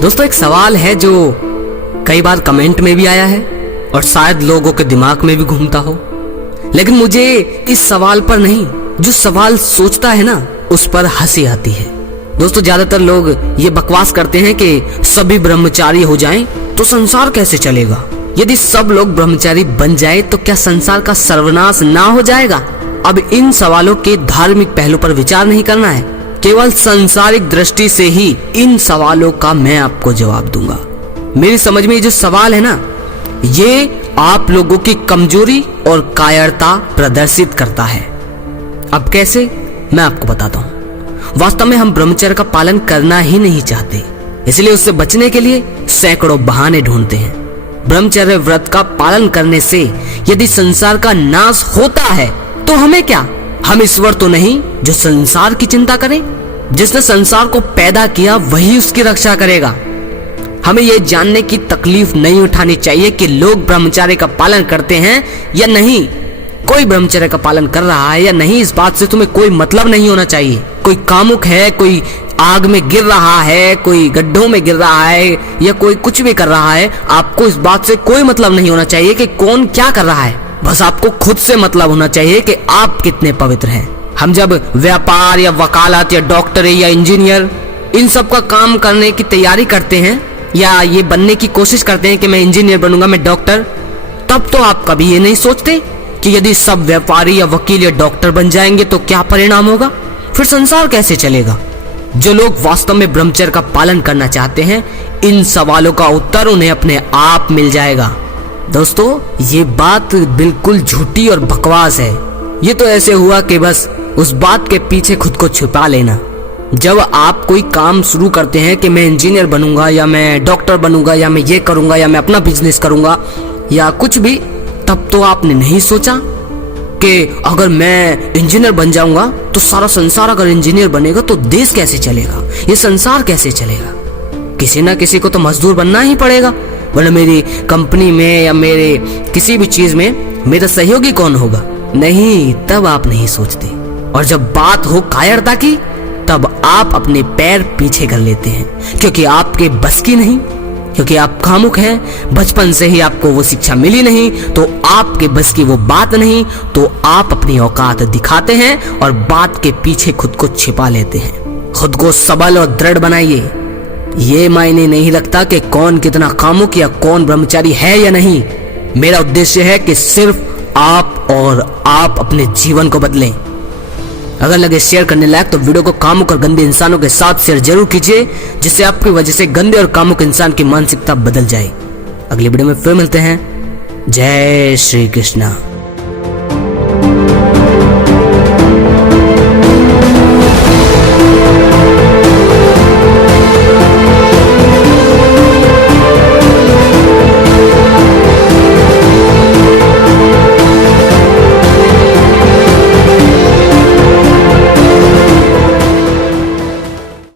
दोस्तों एक सवाल है जो कई बार कमेंट में भी आया है और शायद लोगों के दिमाग में भी घूमता हो, लेकिन मुझे इस सवाल पर नहीं, जो सवाल सोचता है ना उस पर हंसी आती है। दोस्तों ज्यादातर लोग ये बकवास करते हैं कि सभी ब्रह्मचारी हो जाएं तो संसार कैसे चलेगा। यदि सब लोग ब्रह्मचारी बन जाए तो क्या संसार का सर्वनाश ना हो जाएगा। अब इन सवालों के धार्मिक पहलू पर विचार नहीं करना है, केवल सांसारिक दृष्टि से ही इन सवालों का मैं आपको जवाब दूंगा। मेरी समझ में ये जो सवाल है ना, ये आप लोगों की कमजोरी और कायरता प्रदर्शित करता है। अब कैसे, मैं आपको बताता हूं। वास्तव में हम ब्रह्मचर्य का पालन करना ही नहीं चाहते, इसलिए उससे बचने के लिए सैकड़ों बहाने ढूंढते हैं। ब्रह्मचर्य व्रत का पालन करने से यदि संसार का नाश होता है तो हमें क्या, हम ईश्वर तो नहीं जो संसार की चिंता करे। जिसने संसार को पैदा किया वही उसकी रक्षा करेगा। हमें यह जानने की तकलीफ नहीं उठानी चाहिए कि लोग ब्रह्मचर्य का पालन करते हैं या नहीं, कोई ब्रह्मचर्य का पालन कर रहा है या नहीं, इस बात से तुम्हें कोई मतलब नहीं होना चाहिए। कोई कामुक है, कोई आग में गिर रहा है, कोई गड्ढों में गिर रहा है या कोई कुछ भी कर रहा है, आपको इस बात से कोई मतलब नहीं होना चाहिए कि कौन क्या कर रहा है। बस आपको खुद से मतलब होना चाहिए कि आप कितने पवित्र हैं। हम जब व्यापार या वकालत या डॉक्टरी या इंजीनियर इन सब का काम करने की तैयारी करते हैं या ये बनने की कोशिश करते हैं कि मैं इंजीनियर बनूंगा, मैं डॉक्टर, तब तो आप कभी ये नहीं सोचते कि यदि सब व्यापारी या वकील या डॉक्टर बन जाएंगे तो क्या परिणाम होगा, फिर संसार कैसे चलेगा। जो लोग वास्तव में ब्रह्मचर्य का पालन करना चाहते हैं, इन सवालों का उत्तर उन्हें अपने आप मिल जाएगा। दोस्तों ये बात बिल्कुल झूठी और बकवास है। ये तो ऐसे हुआ कि बस उस बात के पीछे खुद को छुपा लेना। जब आप कोई काम शुरू करते हैं कि मैं इंजीनियर बनूंगा या मैं डॉक्टर बनूंगा या मैं ये करूंगा या मैं अपना बिजनेस करूंगा या कुछ भी, तब तो आपने नहीं सोचा कि अगर मैं इंजीनियर बन जाऊंगा तो सारा संसार अगर इंजीनियर बनेगा तो देश कैसे चलेगा, ये संसार कैसे चलेगा। किसी ना किसी को तो मजदूर बनना ही पड़ेगा, वरना मेरी कंपनी में या मेरे किसी भी चीज में मेरा सहयोगी कौन होगा। नहीं, तब आप नहीं सोचते। और जब बात हो कायरता की, तब आप अपने पैर पीछे कर लेते हैं, क्योंकि आपके बस की नहीं, क्योंकि आप कामुक हैं। बचपन से ही आपको वो शिक्षा मिली नहीं, तो आपके बस की वो बात नहीं, तो आप अपनी औकात दिखाते हैं और बात के पीछे खुद को छिपा लेते हैं। खुद को सबल और दृढ़ बनाइए। ये मायने नहीं रखता कि कौन कितना कामुक या कौन ब्रह्मचारी है या नहीं। मेरा उद्देश्य है कि सिर्फ आप और आप अपने जीवन को बदलें। अगर लगे शेयर करने लायक तो वीडियो को कामुक और गंदे इंसानों के साथ शेयर जरूर कीजिए, जिससे आपकी वजह से गंदे और कामुक इंसान की मानसिकता बदल जाए। अगली वीडियो में फिर मिलते हैं। जय श्री कृष्णा।